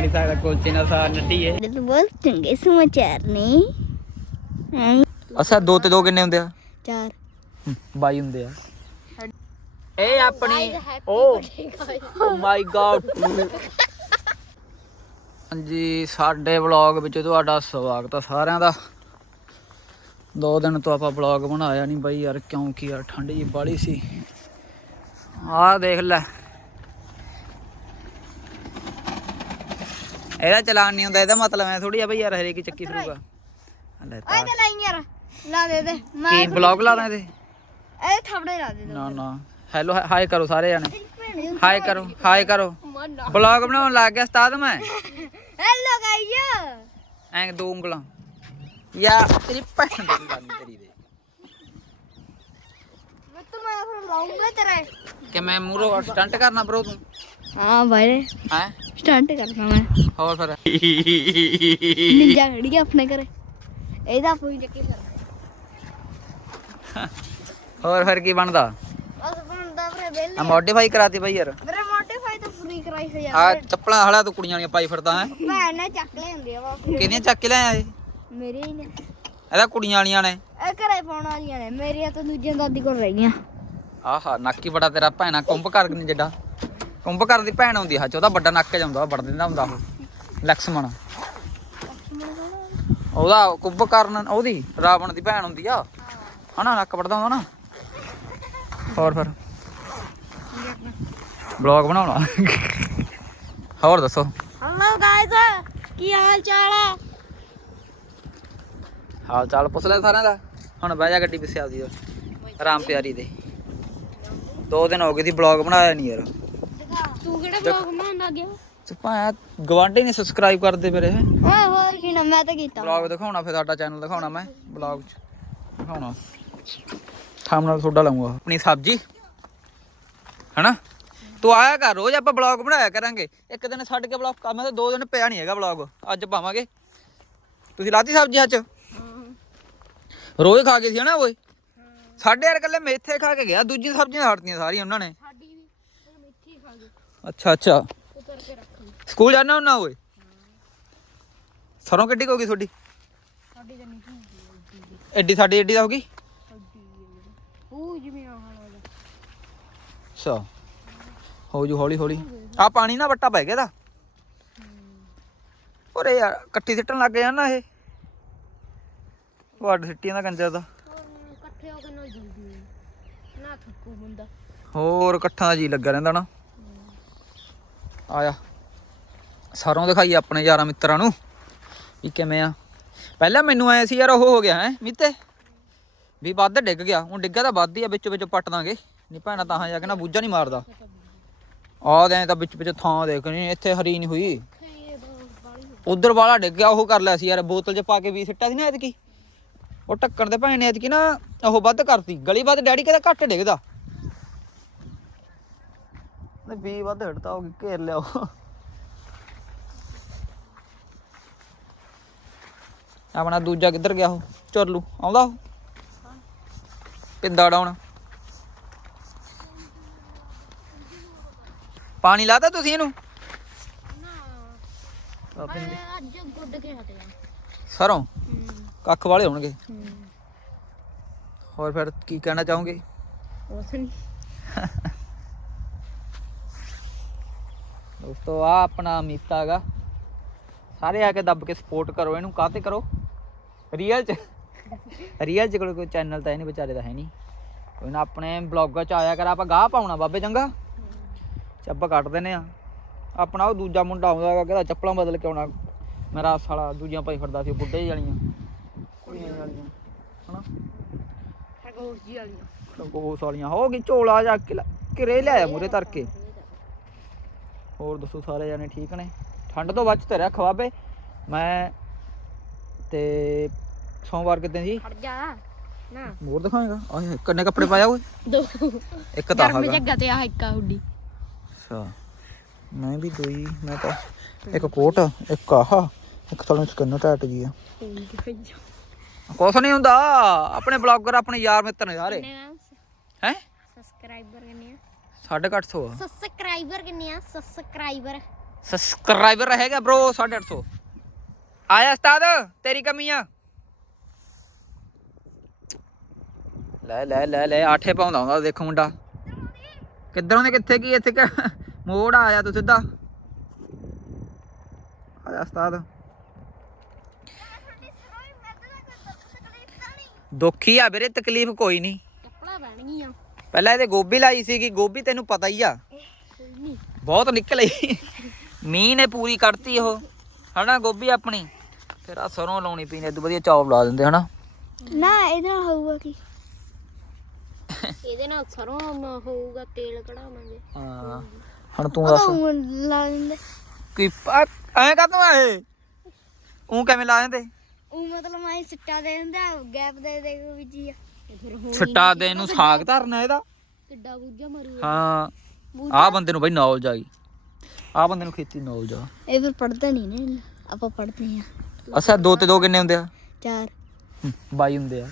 ਖਾ ਨਹੀਂ ਸਕਦਾ ਕੁਲਚੇ ਨਾਲ ਸਾਰ ਨੱਟੀਏ ਇਹ ਤਾਂ ਬਹੁਤ ਚੰਗੇ ਸਮਾਚਾਰ ਨੇ। ਅਸਾ ਦੋ ਤੇ ਦੋ ਕਿੰਨੇ ਹੁੰਦੇ ਆ? ਚਾਰ। ਬਾਈ ਹੁੰਦੇ ਆ। ਇਹ ਆਪਣੀ ਓ। ਓ ਮਾਈ ਗॉड ਹਾਂਜੀ ਸਾਡੇ ਵਲੌਗ ਵਿੱਚ ਤੁਹਾਡਾ ਸਵਾਗਤ ਆ ਸਾਰਿਆਂ ਦਾ। ਦੋ ਦਿਨ ਤੋਂ ਆਪਾਂ ਵਲੌਗ ਬਣਾਇਆ ਨਹੀਂ ਬਾਈ ਯਾਰ ਕਿਉਂਕਿ ਯਾਰ ਠੰਡ ਜੀ ਬਾਲੀ ਸੀ। ਆਹ ਦੇਖ ਲੈ। ਇਹਦਾ ਚਲਾਨ ਨਹੀਂ ਹੁੰਦਾ ਇਹਦਾ ਮਤਲਬ ਐ ਥੋੜੀ ਆ ਬਈ ਯਾਰ ਹਰੇਕ ਹੀ ਚੱਕੀ ਫਿਰੂਗਾ। ਲੈ ਓਏ ਤਾਂ ਤੇ ਲਾਈ ਯਾਰ ਲਾ ਦੇ ਦੇ ਕੀ ਵਲੌਗ ਲਾ ਦਾਂ ਇਹਦੇ? ਇਹ ਥਾਪੜੇ ਲਾ ਦੇ ਨਾ ਨਾ। ਹੈਲੋ ਹਾਈ ਕਰੋ ਸਾਰੇ ਜਾਣੇ। ਭੈਣੇ ਹਾਈ ਕਰੋ ਹਾਈ ਕਰੋ। ਮਨਾ। ਬਲੌਗ ਬਣਾਉਣ ਲੱਗ ਗਿਆ ਉਸਤਾਦ ਮੈਂ। ਹੈਲੋ ਗਾਇਸ ਐਂ ਦੋ ਉਂਗਲਾਂ। ਯਾ ਤੇਰੀ ਭੈਣ ਦੀ ਗੱਲ ਨੀ ਤੇਰੀ ਦੇ। ਮੈਂ ਤੂੰ ਮੈਂ ਫਿਰ ਲਾਉਂਗਾ ਤੇਰੇ। ਕਿ ਮੈਂ ਮੂਰੋ ਸਟੰਟ ਕਰਨਾ ਬ్రో ਤੂੰ। ਹਾਂ ਬਾਈ। ਹੈ? ਸਟੰਟ ਕਰਨਾ ਮੈਂ। ਹੋਰ ਫਿਰ? ਨਿੰਜਾ ਖੜੀ ਆ ਆਪਣੇ ਘਰੇ। ਇਹਦਾ ਫੋਨ ਚੱਕੀ ਕਰਨਾ ਹੋਰ ਫਿਰ ਕੀ ਬਣਦਾ? ਬਸ ਬਣਦਾ ਵੀਰੇ ਬਿੱਲ ਆ ਮੋਡੀਫਾਈ ਕਰਾਤੀ ਬਾਈ ਯਾਰ। ਵੀਰੇ ਮੋਡੀਫਾਈ ਤਾਂ ਪੂਰੀ ਕਰਾਈ ਹੋਈ ਆ ਆ ਚੱਪਲਾਂ ਹਲਾ ਤੂੰ ਕੁੜੀਆਂ ਵਾਲੀਆਂ ਪਾਈ ਫਿਰਦਾ ਹੈ। ਭੈਣ ਨੇ ਚੱਕ ਲੈਂਦੀ ਆ ਵਾਪਸ। ਕਿਹਦੀਆਂ ਚੱਕ ਕੇ ਲੈ ਆਏ ਮੇਰੇ ਹੀ ਨੇ। ਇਹਦਾ ਕੁੜੀਆਂ ਵਾਲੀਆਂ ਨੇ। ਇਹ ਘਰੇ ਪਾਉਣ ਵਾਲੀਆਂ ਨੇ। ਮੇਰੀਆਂ ਤਾਂ ਦੂਜਿਆਂ ਦਾਦੀ ਕੋਲ ਰਹਿ ਗਈਆਂ। ਆਹਾ ਨੱਕ ਹੀ ਬੜਾ ਤੇਰਾ ਭੈਣਾ ਕੁੰਭ ਕਰ ਨਹੀਂ ਜੱਡਾ। ਕੁੰਭ ਕਰ ਦੀ ਭੈਣ ਹੁੰਦੀ ਹੱਚ ਉਹਦਾ ਵੱਡਾ ਨੱਕ ਜਾਂਦਾ ਵੜ ਦਿੰਦਾ ਹੁੰਦਾ ਉਹ ਲਕਸ਼ਮਣ। ਉਹਦਾ ਕੁੰਭ ਕਰਨ ਉਹਦੀ ਰਾਵਣ ਦੀ ਭੈਣ ਹੁੰਦੀ ਆ। ਹਨਾ ਨੱਕ ਵੜਦਾ ਹੁੰਦਾ ਨਾ। ਹੋਰ ਫਿਰ? ਬਲੌਗ ਬਣਾਉਣਾ। ਹੋਰ ਦੱਸੋ? ਹਲੋ ਗਾਇਸ ਕੀ ਹਾਲ ਚਾਲ ਆ? ਹਾਲ ਚਾਲ ਪੁੱਛ ਲੈ ਸਾਰਿਆਂ ਦਾ। ਹੁਣ ਬਹਿ ਜਾ ਗੱਡੀ ਪਿੱਛੇ ਆਪਦੀ ਰਾਮ ਪਿਆਰੀ ਦੇ। ਦੋ ਦਿਨ ਹੋ ਗਏ ਸੀ ਬਲੌਗ ਬਣਾਇਆ ਨਹੀਂ ਯਾਰ। ਤੂੰ ਕਿਹੜਾ ਬਲੌਗ ਬਣਾਉਣ ਲੱਗ ਗਿਆ? ਤੇ ਭਾਇਆ ਗਵਾਂਢੀ ਨੇ ਸਬਸਕ੍ਰਾਈਬ ਕਰਦੇ ਮੇਰੇ ਓਏ ਹੋਰ ਕੀ ਨਾ ਮੈਂ ਤਾਂ ਕੀਤਾ। ਬਲੌਗ ਦਿਖਾਉਣਾ ਫਿਰ ਸਾਡਾ ਚੈਨਲ ਦਿਖਾਉਣਾ ਮੈਂ ਬਲੌਗ ਚ। ਦਿਖਾਉਣਾ। ਥਾਮ ਨਾਲ ਲਾਉਂਗਾ ਆਪਣੀ ਸਬਜ਼ੀ। ਹਨਾ? ਤੂੰ ਆਇਆ ਕਰ ਰੋਜ਼ ਆਪਾਂ ਬਲੌਗ ਬਣਾਇਆ ਕਰਾਂਗੇ। ਇੱਕ ਦਿਨ ਛੱਡ ਕੇ ਬਲੌਗ ਕੰਮ ਤੇ ਦੋ ਦਿਨ ਪਿਆ ਨਹੀਂ ਹੈਗਾ ਬਲੌਗ ਅੱਜ ਪਾਵਾਂਗੇ। ਤੁਸੀਂ ਲਾਤੀ ਸਬਜ਼ੀ ਅੱਜ? ਰੋਜ਼ ਖਾ ਕੇ ਸੀ ਹਨਾ ਓਏ? ਸਾਡੇ ਯਾਰ ਕੱਲੇ ਮੇਥੇ ਖਾ ਕੇ ਗਿਆ ਦੂਜੀ ਸਬਜ਼ੀਆਂ ਹਟਦੀਆਂ ਸਾਰੀਆਂ ਉਹਨਾਂ ਨੇ। ਅੱਛਾ ਅੱਛਾ। ਕੇ ਸਕੂਲ ਜਾਣਾ ਹੁੰਦਾ ਓਏ ਸਰੋਂ ਕਿੱਡੀ ਕੁ ਹੋ ਗਈ ਤੁਹਾਡੀ? ਸਾਡੀ ਤਾਂ ਨਹੀਂ ਐਡੀ ਸਾਡੀ ਐਡੀ ਦਾ ਹੋ ਗਈ? ਉਹ ਜਿਵੇਂ ਆ ਹਾਲ ਹੋ ਅੱਛਾ। ਹੋ ਜੂ ਹੌਲੀ ਹੌਲੀ। ਆ ਪਾਣੀ ਨਾ ਵੱਟਾ ਪੈ ਗਿਆ ਦਾ ਓਰੇ ਯਾਰ ਕੱਟੀ ਸਿੱਟਣ ਲੱਗ ਗਿਆ ਨਾ ਇਹ। ਵੱਡ ਸਿੱਟੀਆਂ ਦਾ ਕੰਜਰ ਦਾ। ਇਕੱਠੇ ਹੋ ਕੇ ਨਾ ਜਲਦੀ ਨਾ ਥੱਕੂ ਹੁੰਦਾ ਹੋਰ ਇਕੱਠਾਂ ਜੀ ਲੱਗਾ ਰਹਿੰਦਾ ਨਾ। ਆਇਆ। ਸਰੋਂ ਦਿਖਾਈ ਆਪਣੇ ਯਾਰਾਂ ਮਿੱਤਰਾਂ ਨੂੰ ਵੀ ਕਿਵੇਂ ਆ। ਪਹਿਲਾਂ ਮੈਨੂੰ ਆਇਆ ਸੀ ਯਾਰ ਉਹ ਹੋ ਗਿਆ ਹੈ ਮਿੱਤੇ। ਵੀ ਵੱਧ ਡਿੱਗ ਗਿਆ। ਹੁਣ ਡਿੱਗਾ ਤਾਂ ਵੱਧ ਹੀ ਆ, ਵਿੱਚ ਵਿੱਚ ਪੱਟ ਦਾਂਗੇ। ਨਹੀਂ ਭੈਣਾ ਤਾਂ ਜਾ ਕੇ ਨਾ ਬੂਝਾ ਨਹੀਂ ਮਾਰਦਾ। ਆ ਦੇ ਤਾਂ ਵਿੱਚ ਵਿੱਚ ਥਾਂ ਦੇਖ ਨਹੀਂ, ਇੱਥੇ ਹਰੀ ਨਹੀਂ ਹੋਈ। ਉਧਰ ਵਾਲਾ ਡਿੱਗ ਗਿਆ, ਉਹ ਕਰ ਲਿਆ ਸੀ ਯਾਰ। ਬੋਤਲ 'ਚ ਪਾ ਕੇ ਵੀ ਸਿੱਟਾ ਸੀ ਨਾ ਐਤਕੀ। ਉਹ ਟੱਕਣ ਦੇ ਭੈਣ ਨੇ ਐਤਕੀ ਨਾ ਉਹ ਵੱਧ ਕਰਤੀ। ਗਲੀ ਵੱਧ ਡੈਡੀ ਕਹਿੰਦਾ ਘੱਟ ਡਿੱਗਦਾ। ਤੇ ਵੀ ਵੱਧ ਹਟਦਾ ਉਹ ਘੇਰ ਲਿਆ ਉਹ ਆਪਣਾ ਦੂਜਾ ਕਿੱਧਰ ਗਿਆ ਉਹ ਚੁਰਲੂ ਆਉਂਦਾ ਉਹ ਪਿੰਦਾ ਡਾਉਣ ਪਾਣੀ ਲਾਤਾ ਤੁਸੀਂ ਇਹਨੂੰ ਆ ਪਿੰਦੇ। ਅੱਜ ਗੁੱਡ ਕੇ ਹਟਿਆ ਸਰੋਂ ਕੱਖ ਵਾਲੇ ਹੋਣਗੇ ਹੋਰ ਫਿਰ ਕੀ ਕਹਿਣਾ ਚਾਹੋਗੇ ਉਸ ਨਹੀਂ ਦੋਸਤੋ ਆ ਆਪਣਾ ਅਮੀਤਾ ਹੈਗਾ। ਸਾਰੇ ਆ ਕੇ ਦੱਬ ਕੇ ਸਪੋਰਟ ਕਰੋ ਇਹਨੂੰ ਕਾਹਤੇ ਕਰੋ? ਰੀਅਲ ਚ? ਰੀਅਲ ਚ ਕੋਈ ਚੈਨਲ ਤਾਂ ਇਹ ਨਹੀਂ ਵਿਚਾਰੇ ਦਾ ਹੈ ਨਹੀਂ। ਕੋਈ ਨਾ ਆਪਣੇ ਬਲੌਗਾਂ ਚ ਆਇਆ ਕਰ ਆਪਾਂ ਗਾਹ ਪਾਉਣਾ ਬਾਬੇ ਚੰਗਾ? ਚੱਬ ਕੱਟ ਦਿੰਨੇ ਆ। ਆਪਣਾ ਉਹ ਦੂਜਾ ਮੁੰਡਾ ਆਉਂਦਾ ਹੈਗਾ ਕਹਿੰਦਾ ਚੱਪਲਾਂ ਬਦਲ ਕੇ ਆਉਣਾ। ਮੇਰਾ ਸਾਲਾ ਦੂਜੀਆਂ ਪਾਈ ਫਿਰਦਾ ਸੀ ਬੁੱਢੇ ਵਾਲੀਆਂ। ਕੁੜੀਆਂ ਵਾਲੀਆਂ ਹਨਾ? ਖਰਗੋਸ਼ ਜੀ ਵਾਲੀਆਂ। ਗੋਸ ਵਾਲੀਆਂ ਹੋ ਗਈ ਝੋਲਾ ਜਾ ਕੇ ਕਿਰੇ ਲਿਆਇਆ ਮੂਰੇ ਧਰ ਕੇ। ਹੋਰ ਦੱਸੋ ਸਾਰੇ ਜਾਨੇ ਠੀਕ ਨੇ? ਠੰਡ ਤੋਂ ਬਚ ਤੇ ਰੱਖ ਬਾਬੇ ਮੈਂ ਤੇ ਸੋਮਵਾਰ ਕਿਤੇ ਸੀ ਹਟ ਜਾ ਨਾ। ਮੋਰ ਦਿਖਾਏਗਾ? ਆਏ ਕੰਨੇ ਕੱਪੜੇ ਪਾਇਆ ਓਏ? ਦੋ। ਇੱਕ ਤਾਂ ਹੈਗਾ। ਜੱਗਾ ਤੇ ਆ ਇੱਕਾ ਹੁੱਡੀ। ਅੱਛਾ। ਮੈਂ ਵੀ ਦੋਈ ਮੈਂ ਤਾਂ ਇੱਕ ਕੋਟ ਇੱਕ ਆਹ ਇੱਕ ਥੋੜਾ ਸਕਿਨ ਟੈਟ ਗਈ ਆ। ਕੁਛ ਨਹੀਂ ਹੁੰਦਾ ਆਪਣੇ ਬਲੌਗਰ ਆਪਣੇ ਯਾਰ ਮਿੱਤਰ ਨੇ ਸਾਰੇ। ਹੈ? ਸਬਸਕ੍ਰਾਈਬਰ 850 ਆ ਸਬਸਕ੍ਰਾਈਬਰ ਕਿੰਨੇ ਆ ਸਬਸਕ੍ਰਾਈਬਰ ਸਬਸਕ੍ਰਾਈਬਰ ਰਹੇਗਾ bro 850 ਆਇਆ ਉਸਤਾਦ ਤੇਰੀ ਕਮੀ ਆ ਲੈ ਲੈ ਲੈ ਲੈ ਆਠੇ ਪਾਉਂਦਾ ਹੁੰਦਾ ਦੇਖੋ ਮੁੰਡਾ ਕਿੱਧਰੋਂ ਦੇ ਕਿੱਥੇ ਕੀ ਇੱਥੇ ਕਿ ਮੋੜ ਆਇਆ ਤੂੰ ਸਿੱਧਾ ਆਇਆ ਉਸਤਾਦ ਦੁੱਖੀ ਆ ਵੀਰੇ ਤਕਲੀਫ ਕੋਈ ਨਹੀਂ ਚੱਪੜਾ ਬਹਿਣਗੀਆਂ ਪਹਿਲਾਂ ਇਹਦੇ ਗੋਭੀ ਲਾਈ ਸੀਗੀ ਗੋਭੀ ਤੈਨੂੰ ਪਤਾ ਹੀ ਆ। ਬਹੁਤ ਨਿਕਲ ਆਈ। ਮੀਂਹ ਨੇ ਪੂਰੀ ਕੱਢਤੀ ਉਹ। ਹਨਾ ਗੋਭੀ ਆਪਣੀ? ਫਿਰ ਆ ਸਰੋਂ ਲਾਉਣੀ ਪੀਣੀ ਇਦੋਂ ਵਧੀਆ ਚੌਪ ਲਾ ਦਿੰਦੇ ਹਨਾ? ਨਾ ਇਹਦੇ ਨਾਲ ਹੋਊਗਾ ਕੀ? ਇਹਦੇ ਨਾਲ ਸਰੋਂ ਹੋਊਗਾ ਤੇਲ ਕਢਾਵਾਂਗੇ। ਹਾਂ। ਹੁਣ ਤੂੰ ਉਹ ਦੱਸ। ਤਾਂ ਊਂ ਲਾ ਦਿੰਦੇ। ਕੀ ਐ ਕਾਤੋਂ ਆ ਇਹ? ਉਹ ਕਿਵੇਂ ਲਾ ਦਿੰਦੇ? ਉਹ ਮਤਲਬ ਮੈਂ ਸਿੱਟਾ ਦੇ ਦਿੰਦਾ ਗੈਪ ਦੇ ਦੇ ਕੇ ਵਿੱਚ ਹੀ ਆ। ਤੇ ਫਿਰ ਹੋ ਛੱਟਾ ਦੇ ਨੂੰ ਸਾਗ ਧਰਨਾ ਇਹਦਾ। ਕਿੱਡਾ ਬੂਝਾ ਮਰੂ ਹਾਂ ਆ ਬੰਦੇ ਨੂੰ ਬਈ ਨੌਲੇਜ ਆ ਗਈ ਆ ਬੰਦੇ ਨੂੰ ਖੇਤੀ ਨੌਲੇਜ ਆ ਇਹ ਫਿਰ ਪੜਦਾ ਨਹੀਂ ਨਾ। ਆਪਾਂ ਪੜਦੇ ਆ ਅੱਛਾ ਦੋ ਤੇ ਦੋ ਕਿੰਨੇ ਹੁੰਦੇ ਆ? ਚਾਰ। ਬਾਈ ਹੁੰਦੇ ਆ।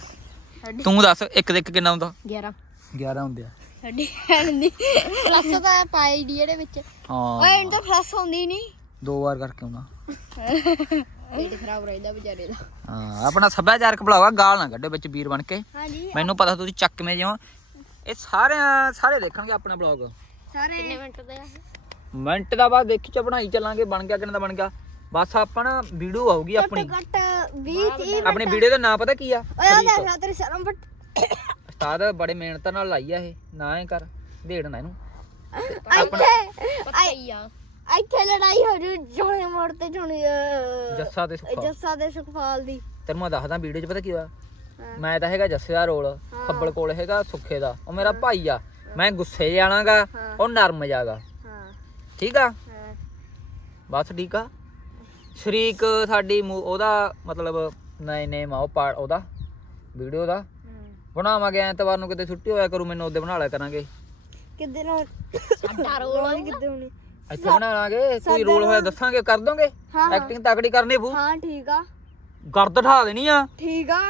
ਤੂੰ ਦੱਸ ਇੱਕ ਤੇ ਇੱਕ ਕਿੰਨਾ ਹੁੰਦਾ? 11 11 ਹੁੰਦੇ ਆ। ਸਾਡੀ ਭੈਣ ਦੀ। ਪਲੱਸ ਤਾਂ ਪਾਈ ਡੀ ਇਹਦੇ ਵਿੱਚ। ਹਾਂ। ਓਏ ਇਹਨੂੰ ਤਾਂ ਪਲੱਸ ਹੁੰਦੀ ਨਹੀਂ ਦੋ ਵਾਰ ਕਰਕੇ ਆਉਣਾ। ਪੇਟ ਖਰਾਬ ਰਹਿੰਦਾ ਵਿਚਾਰੇ ਦਾ। ਹਾਂ ਆਪਣਾ ਸੱਭਿਆਚਾਰਕ ਭਲਾਵਾ ਗਾਲ ਨਾ ਕੱਢੇ ਵਿੱਚ ਵੀਰ ਬਣ ਕੇ। ਹਾਂਜੀ। ਮੈਨੂੰ ਪਤਾ ਤੁਸੀਂ ਚੱਕਵੇਂ ਜਿਓ। ਇਹ ਸਾਰੇ ਸਾਰੇ ਦੇਖਣਗੇ ਆਪਣਾ ਬਲੌਗ ਸਾਰੇ। ਕਿੰਨੇ ਮਿੰਟ ਦੇ ਮਿੰਟ ਦਾ ਬਾਅਦ ਦੇਖੀ ਚ ਬਣਾਈ ਚੱਲਾਂਗੇ ਬਣ ਗਿਆ ਕਿੰਨਾ ਦਾ ਬਣ ਗਿਆ। ਬਸ ਆਪਾਂ ਨਾ ਵੀਡੀਓ ਆਊਗੀ ਆਪਣੀ। ਘੱਟ 20 30 ਆਪਣੀ ਵੀਡੀਓ ਦਾ ਨਾਂ ਪਤਾ ਕੀ ਆ? ਓਏ ਆ ਦੇਖ ਤੇਰੀ ਸ਼ਰਮ ਬਟ ਉਸਤਾਦ ਬੜੇ ਮਿਹਨਤ ਨਾਲ ਲਾਈ ਆ ਇਹ। ਨਾ ਇਹ ਕਰ ਢੇੜਨਾ ਇਹਨੂੰ। ਇੱਥੇ। ਆਈ ਆ। ਇੱਥੇ ਲੜਾਈ ਹੋ ਜੂ ਜੋਣੇ ਮੋੜ ਤੇ ਜੋਣੇ ਜੱਸਾ ਤੇ ਸੁੱਖਾ ਜੱਸਾ ਦੇ ਸੁਖਪਾਲ ਦੀ। ਤੈਨੂੰ ਮੈਂ ਦੱਸਦਾ ਵੀਡੀਓ 'ਚ ਪਤਾ ਕੀ ਹੋਇਆ। ਮੈਂ ਤਾਂ ਹੈਗਾ ਜੱਸੇ ਦਾ ਰੋਲ ਖੱਬਲ ਕੋਲ ਹੈਗਾ ਸੁੱਖੇ ਦਾ ਉਹ ਮੇਰਾ ਭਾਈ ਆ। ਮੈਂ ਗੁੱਸੇ ਜਾਣਾਗਾ। ਉਹ ਨਰਮ ਜਾਗਾ ਹਾਂ। ਠੀਕ ਆ? ਹਾਂ। ਬਸ ਠੀਕ ਆ। ਸ਼ਰੀਕ ਸਾਡੀ ਉਹਦਾ ਮਤਲਬ ਨਏ ਨੇਮ ਆ ਉਹ ਪਾ ਉਹਦਾ ਵੀਡੀਓ ਦਾ। ਬਣਾਵਾਂਗੇ ਐਤਵਾਰ ਨੂੰ ਕਿਤੇ ਛੁੱਟੀ ਹੋਇਆ ਕਰੂ ਮੈਨੂੰ ਉਹਦੇ ਬਣਾ ਲਿਆ ਕਰਾਂਗੇ। ਕਿੱਦੇ ਨੂੰ ਸਾਡਾ ਰੋਲ ਕਿੱਦੇ ਨੂੰ ਇੱਥੇ ਬਣਾ ਲਾਂਗੇ ਕੋਈ ਰੋਲ ਹੋਇਆ ਦੱਸਾਂਗੇ ਕਰ ਦੋਗੇ? ਹਾਂ। ਐਕਟਿੰਗ ਤਕੜੀ ਕਰਨੀ ਪੂ ਹਾਂ ਠੀਕ ਆ। ਗਰਦ ਢਾ ਦੇਣੀ ਆ। ਠੀਕ ਆ।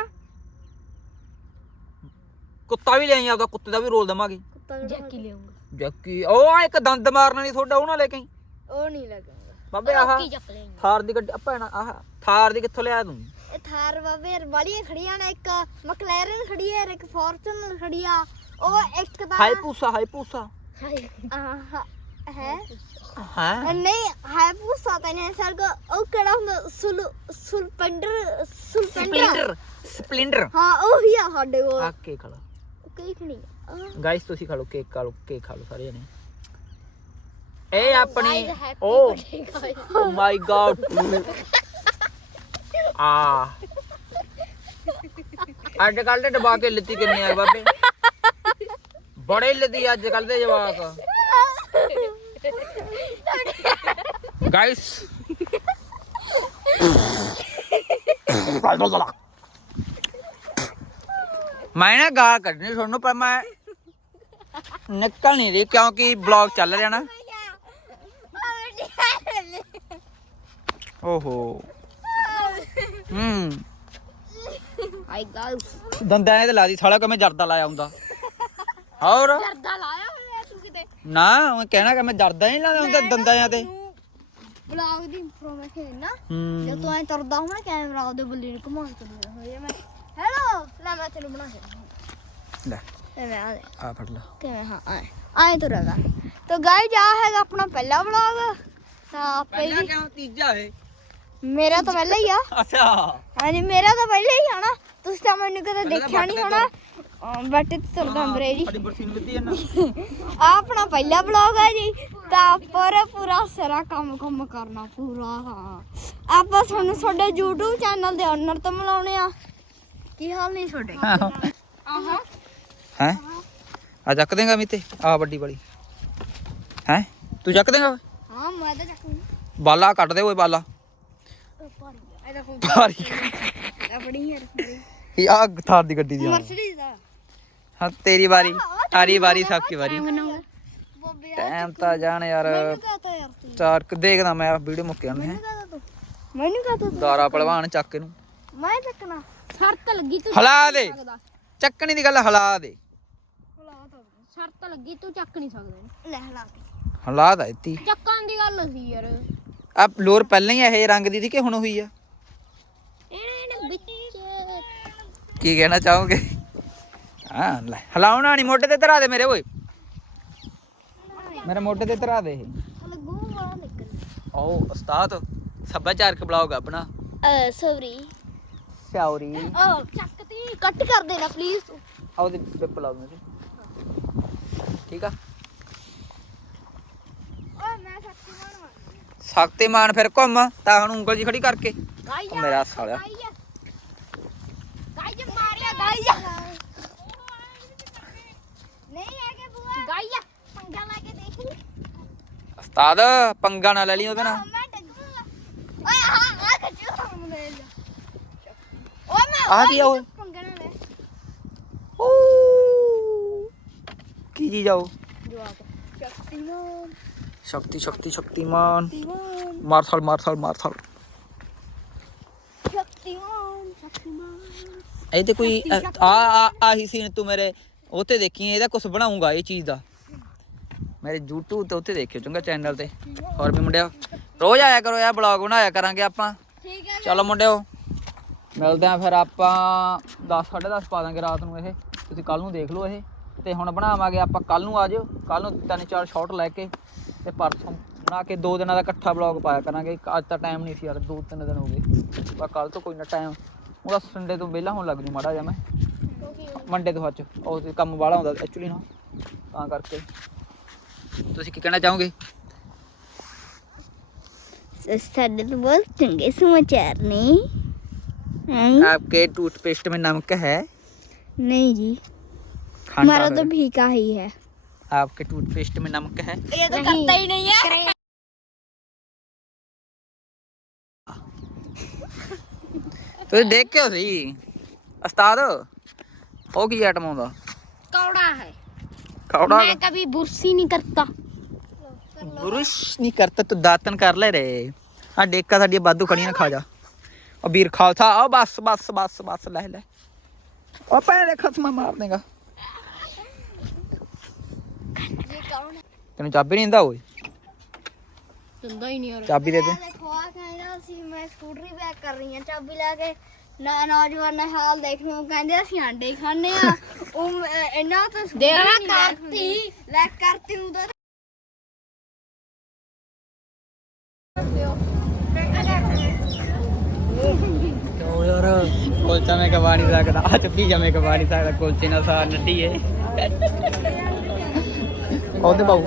ਕੁੱਤਾ ਵੀ ਲਿਆਈ ਆਪਦਾ ਕੁੱਤੇ ਦਾ ਵੀ ਰੋਲ ਦਵਾਂਗੇ। ਕੁੱਤਾ ਜੱਕੀ ਲਿਆਉਂਗਾ ਜੱਕੀ ਉਹ ਆ ਇੱਕ ਦੰਦ ਮਾਰਨ ਵਾਲੀ ਤੁਹਾਡਾ ਉਹ ਨਾ ਲੈ ਕੇ। ਉਹ ਨਹੀਂ ਲੱਗਾਂਗਾ ਬਾਬੇ ਆਹ ਥਾਰ ਦੀ ਗੱਡੀ ਭੈਣਾ ਆਹ ਥਾਰ ਦੀ ਕਿੱਥੋਂ ਲਿਆ ਤੂੰ? ਇਹ ਥਾਰ ਬਾਬੇ ਵਾਲੀਆਂ ਖੜੀਆਂ ਨੇ ਇੱਕ ਮਕਲੈਰਨ ਖੜੀ ਹੈ ਇੱਕ ਫੋਰਚੂਨਰ ਖੜੀ ਆ। ਉਹ ਇੱਕ ਦਾ ਹਾਈ ਪੂਸਾ ਹਾਈ ਪੂਸਾ ਆਹ ਹੈ। ਹਾਂ। ਨਹੀਂ ਹੈ ਪੂਸਾ ਤਾਂ ਨਹੀਂ ਸਰ ਉਹ ਕਿਹੜਾ ਹੁੰਦਾ? ਸੁਲ ਸੁਲਪੰਡਰ ਸੁਲਪੰਡਰ। ਸਪਲਿੰਟਰ ਸਪਲਿੰਟਰ ਹਾਂ ਉਹ ਹੀ ਆ ਸਾਡੇ ਕੋਲ। ਆ ਕੇ ਖਾ ਲਓ ਉਹ ਕਈ ਖਣੀ ਗਾਇਸ ਤੁਸੀਂ ਖਾ ਲਓ ਕੇਕ ਖਾ ਲਓ ਕੇਕ ਖਾ ਲਓ ਸਾਰੇ ਜਣੇ ਇਹ ਆਪਣੀ ਓ। ਓ ਮਾਈ ਗॉड ਆ। ਅੱਜ ਕੱਲ ਦੇ ਦਬਾ ਕੇ ਲਿੱਤੀ ਕਿੰਨੇ ਆ ਬਾਬੇ? ਬੜੇ ਲਿੱਤੀ ਅੱਜ ਕੱਲ ਦੇ ਜਵਾਕ। ਗਾਇਸ ਮੈਂ ਨਾ ਗਾਲ ਕੱਢਣੀ ਤੁਹਾਨੂੰ ਪਰ ਮੈਂ ਨਿਕਲ ਨਹੀਂ ਰਹੀ ਕਿਉਂਕਿ ਬਲੌਗ ਚੱਲ ਰਿਹਾ ਨਾ। ਓਹੋ। ਹੂੰ। ਹਾਈ ਗਾਇਸ ਦੰਦਾਂ ਤੇ ਲਾ ਦੀ ਸਾਲਾ ਕਿਵੇਂ ਜਰਦਾ ਲਾਇਆ ਹੁੰਦਾ। ਹੋਰ? ਕਰਦਾ ਲਾਇਆ ਹੋਇਆ ਤੂੰ ਕਿਤੇ? ਨਾ ਉਹ ਕਹਿਣਾ ਕਿ ਮੈਂ ਜਰਦਾ ਨਹੀਂ ਹੁੰਦਾ ਦੰਦਾਂ ਤੇ। ਬਲੌਗ ਦੀ ਇਨਫੋਰਮੇਸ਼ਨ ਨਾ ਹੂੰ। ਜੇ ਤੂੰ ਐ ਤੁਰਦਾ ਹੋਣਾ ਕੈਮਰਾ ਉਹਦੇ ਬੱਲੀ ਨੂੰ ਘੁਮਾ ਕੇ ਦਿੰਦਾ ਹੋਇਆ ਮੈਂ। ਹੈਲੋ ਲੈ ਮੈਂ ਤੈਨੂੰ ਬਣਾ ਕੇ ਲੈ। ਐਵੇਂ ਆ ਦੇ। ਆ ਫੜ ਲਾ। ਕਿਵੇਂ ਹਾਂ ਆਏ ਆਏ ਤੁਰੇਗਾ ਤਾਂ ਗਾਇਸ ਆ ਹੈਗਾ ਆਪਣਾ ਪਹਿਲਾ ਵਲੌਗ ਤਾਂ ਪਹਿਲੀ ਕਿਉਂ ਤੀਜਾ ਹੈ ਮੇਰਾ ਤਾਂ ਪਹਿਲਾ ਹੀ ਆ। ਅੱਛਾ। ਹਾਂਜੀ ਮੇਰਾ ਤਾਂ ਪਹਿਲਾ ਹੀ ਆ ਨਾ। ਤੁਸੀਂ ਤਾਂ ਮੈਨੂੰ ਕਦੇ ਤਾਂ ਦੇਖਿਆ ਨਹੀਂ ਹੋਣਾ। ਬਟ ਤੁਰਦਾ ਜੀ ਸਾਡੀ ਬਰਸੀਨ ਵਿੱਤੀ ਹੈ ਨਾ। ਆ ਆਪਣਾ ਪਹਿਲਾ ਵਲੌਗ ਹੈ ਜੀ। ਤਾਂ ਪਰ ਪੂਰਾ ਸਾਰਾ ਕੰਮ ਕੰਮ ਕਰਨਾ ਪੂਰਾ ਹਾਂ। ਆਪਾਂ ਤੁਹਾਨੂੰ ਤੁਹਾਡੇ YouTube ਚੈਨਲ ਦੇ ਓਨਰ ਤੋਂ ਮਿਲਾਉਣੇ ਆ। ਕੀ ਹਾਲ ਨਹੀਂ ਤੁਹਾਡੇ? ਆਹਾਂ। ਹੈ? ਆ ਚੱਕ ਦੇਗਾ ਮੀਤੇ ਆ ਵੱਡੀ ਵਾਲੀ। ਹੈ? ਤੂੰ ਚੱਕ ਦੇਗਾ? ਹਾਂ ਮੈਂ ਤਾਂ ਚੱਕੂ ਬਾਲਾ ਕੱਢ ਦੇ ਓਏ ਬਾਲਾ। ਇਹਦਾ ਫੋਨ ਭਾਰੀ। ਆਪਣੀ ਯਾਰ ਇਹ ਆ ਥਾਰ ਦੀ ਗੱਡੀ ਦੀ ਆ। ਮਰਸੀਡੀਜ਼ ਦਾ। ਹਾਂ ਤੇਰੀ ਵਾਰੀ ਤਾਰੀ ਵਾਰੀ ਸਭ ਕੀ ਵਾਰੀ। ਟਾਈਮ ਤਾਂ ਜਾਣ ਯਾਰ। ਮੈਨੂੰ ਕਹਤਾ ਯਾਰ ਤੂੰ? ਚਾਰ ਕੁ ਦੇਖਦਾ ਮੈਂ ਵੀਡੀਓ ਮੁੱਕਿਆ ਨੇ ਮੈਨੂੰ ਕਹਤਾ ਤੂੰ? ਮੈਨੂੰ ਕਹਤਾ ਤੂੰ? ਦਾਰਾ ਪਹਿਲਵਾਨ ਚੱਕ ਇਹਨੂੰ। ਮੈਂ ਚੱਕਣਾ। ਸ਼ਰਤ ਲੱਗੀ ਤੂੰ ਹਲਾ ਦੇ। ਚੱਕਣੀ ਦੀ ਗੱਲ ਹਲਾ ਦੇ। ਸ਼ਰਤ ਲੱਗੀ ਤੂੰ ਚੱਕ ਨਹੀਂ ਸਕਦਾ ਲੈ ਹਲਾ ਕੇ ਹਲਾ ਦਾ ਇੱਤੀ ਚੱਕਾਂ ਦੀ ਗੱਲ ਸੀ ਯਾਰ। ਆ ਲੋਰ ਪਹਿਲਾਂ ਹੀ ਇਹ ਰੰਗ ਦੀ ਸੀ ਕਿ ਹੁਣ ਹੋਈ ਆ? ਇਹਨੇ ਵਿੱਚ ਕੀ ਕਹਿਣਾ ਚਾਹੋਗੇ? ਹਾਂ ਲੈ। ਹਲਾਉਣਾ ਨਹੀਂ ਮੋਢੇ ਤੇ ਧਰਾ ਦੇ ਮੇਰੇ ਓਏ। ਮੇਰੇ ਮੋਢੇ ਤੇ ਧਰਾ ਦੇ ਇਹ। ਲੱਗੂ ਵਾਲਾ ਨਿਕਲ। ਓ ਉਸਤਾਦ ਸੱਭਿਆਚਾਰਕ ਬਲੌਗ ਆਪਣਾ। ਸੌਰੀ। ਸਿਆਉਰੀ। ਓ ਚੱਕਤੀ ਕੱਟ ਕਰ ਦੇਣਾ ਪਲੀਜ਼ ਆਓ ਦੇ ਬਿਪ ਲਾ ਦੂੰ ਠੀਕ ਆ? ਓਏ ਮੈਂ ਸ਼ਕਤੀਮਾਨ ਸ਼ਕਤੀਮਾਨ ਫਿਰ ਘੁੰਮ ਤਾਂ ਹੁਣ ਉਂਗਲ ਜੀ ਖੜੀ ਕਰਕੇ। ਗਾਈਆ ਉਹ ਮੇਰਾ ਸਾਲਿਆ। ਗਾਈਆ ਗਾਈਆ ਮਾਰਿਆ ਗਾਈਆ ਨਹੀਂ ਹੈਗੇ ਬੁਆ। ਗਾਈਆ ਪੰਗਾ ਲਾ। ਉਸਤਾਦ ਪੰਗਾ ਨਾ ਲੈ ਲਈ ਉਹਦੇ ਨਾਲ। ਮੈਂ ਓਏ ਹਾਂ ਆ ਜਾ ਓਏ ਮੈਂ ਕੀ ਆ ਓਏ? ਪੰਗਾ ਨਾ ਲੈ। ਓ। ਕੀ ਜੀ ਜਾਓ ਜਵਾਬ ਸ਼ਕਤੀਮਾਨ। ਸ਼ਕਤੀ ਸ਼ਕਤੀ ਸ਼ਕਤੀਮਾਨ। ਮਾਰਥਲ ਮਾਰਥਲ ਮਾਰਥਲ। ਸ਼ਕਤੀਮਾਨ ਸ਼ਕਤੀਮਾਨ। ਇਹ ਤੇ ਕੋਈ ਆ ਆ ਆਹੀ ਸੀਨ ਤੂੰ ਮੇਰੇ ਉੱਤੇ ਦੇਖੀ ਇਹਦਾ ਕੁਝ ਬਣਾਉਂਗਾ ਇਹ ਚੀਜ਼ ਦਾ। ਮੇਰੇ YouTube ਤੇ ਉੱਤੇ ਦੇਖਿਓ ਚੰਗਾ ਚੈਨਲ ਤੇ। ਹੋਰ ਵੀ ਮੁੰਡਿਓ ਰੋਜ਼ ਆਇਆ ਕਰੋ ਯਾਰ ਬਲੌਗ ਬਣਾਇਆ ਕਰਾਂਗੇ ਆਪਾਂ। ਠੀਕ ਹੈ ਚਲੋ ਮੁੰਡਿਓ ਮਿਲਦੇ ਆ ਫਿਰ ਆਪਾਂ 10 10:30 ਪਾ ਦਾਂਗੇ ਰਾਤ ਨੂੰ ਇਹ। ਤੁਸੀਂ ਕੱਲ ਨੂੰ ਦੇਖ ਲਓ ਇਹ। ਤੇ ਹੁਣ ਬਣਾਵਾਂਗੇ ਆਪਾਂ ਕੱਲ ਨੂੰ ਆ ਜਿਓ। ਕੱਲ ਨੂੰ ਤਿੰਨ ਚਾਰ ਸ਼ਾਟ ਲੈ ਕੇ ਤੇ ਪਰਸੋਂ ਬਣਾ ਕੇ ਦੋ ਦਿਨਾਂ ਦਾ ਇਕੱਠਾ ਬਲੌਗ ਪਾਇਆ ਕਰਾਂਗੇ। ਅੱਜ ਤਾਂ ਟਾਈਮ ਨਹੀਂ ਸੀ ਯਾਰ ਦੋ ਤਿੰਨ ਦਿਨ ਹੋ ਗਏ। ਪਰ ਕੱਲ ਤੋਂ ਕੋਈ ਨਾ ਟਾਈਮ ਉਹਦਾ ਸੰਡੇ ਤੋਂ ਵਿਹਲਾ ਹੋਣ ਲੱਗ ਜੂ ਮਾੜਾ ਜਿਹਾ ਮੈਂ। ਮੰਡੇ ਤੋਂ ਹੱਚ ਉਹ ਕੰਮ ਵਾਲਾ ਹੁੰਦਾ ਐਕਚੁਅਲੀ ਨਾ। ਤਾਂ ਕਰਕੇ। ਤੁਸੀਂ ਕੀ ਕਹਿਣਾ ਚਾਹੋਗੇ ਸਾਡੇ ਤੋਂ ਬਹੁਤ ਚੰਗੇ ਸਮਾਚਾਰ ਨੇ आपके टूथपेस्ट में नमक है नहीं जी खांडा हमारा है। तो फीका ही है आपके टूथपेस्ट में नमक है ये तो करता ही नहीं है ਤੁਸੀਂ ਦੇਖ ਕੇ ਸੀ ਉਸਤਾਦ ਉਹ ਕੀ ਆਈਟਮ ਆਉਂਦਾ कौड़ा है ਕੌੜਾ मैं कभी बुर्सी नहीं करता ਬੁਰਸ਼ ਨਹੀਂ ਕਰਤਾ ਤੂੰ ਦਾਤਨ ਕਰ ਲੈ ਰੇ ਆ ਡੇਕਾ ਸਾਡੀ ਬਾਦੂ ਖੜੀਆਂ ਖਾ ਜਾ ਉਹ ਵੀਰ ਖਾਲਸਾ ਆ ਬਸ ਬਸ ਬਸ ਬਸ ਲੈ ਲੈ ਉਹ ਭੈਣ ਦੇ ਖਸਮਾ ਮਾਰ ਦੇਗਾ ये कौन है ਤੈਨੂੰ ਚਾਬੀ ਨਹੀਂ ਦਿੰਦਾ ਓਏ चंदा ही नहीं आ ਚਾਬੀ ਦੇ ਦੇ ਦੇਖੋ ਆ ਕਹਿੰਦਾ ਸੀ ਮੈਂ ਸਕੂਟਰੀ ਬੈਕ ਕਰ ਰਹੀ ਹਾਂ ਚਾਬੀ ਲੈ ਕੇ ਨਾ ਨੌਜਵਾਨ ਨੇ ਹਾਲ ਦੇਖ ਨੂੰ ਕਹਿੰਦੇ ਅਸੀਂ ਆਂਡੇ ਹੀ ਖਾਣੇ ਆ ਉਹ ਇਹਨਾਂ ਤਾਂ ਦੇਖ ਕਰਤੀ। ਲੈ ਕਰਤੀ ਉਦੋਂ ਕਿਉਂ ਯਾਰ? ਕੁਲਚਾ ਮੈਂ ਕਵਾ ਨਹੀਂ ਸਕਦਾ। ਆ ਚੱਪੀ ਜਾ ਮੈਂ ਕਵਾ ਨਹੀਂ ਸਕਦਾ। ਕੁਲਚੇ ਨਾਲ ਸਾਰ ਨੱਟੀ ਏ। ਉਹਦੇ ਬਾਬੂ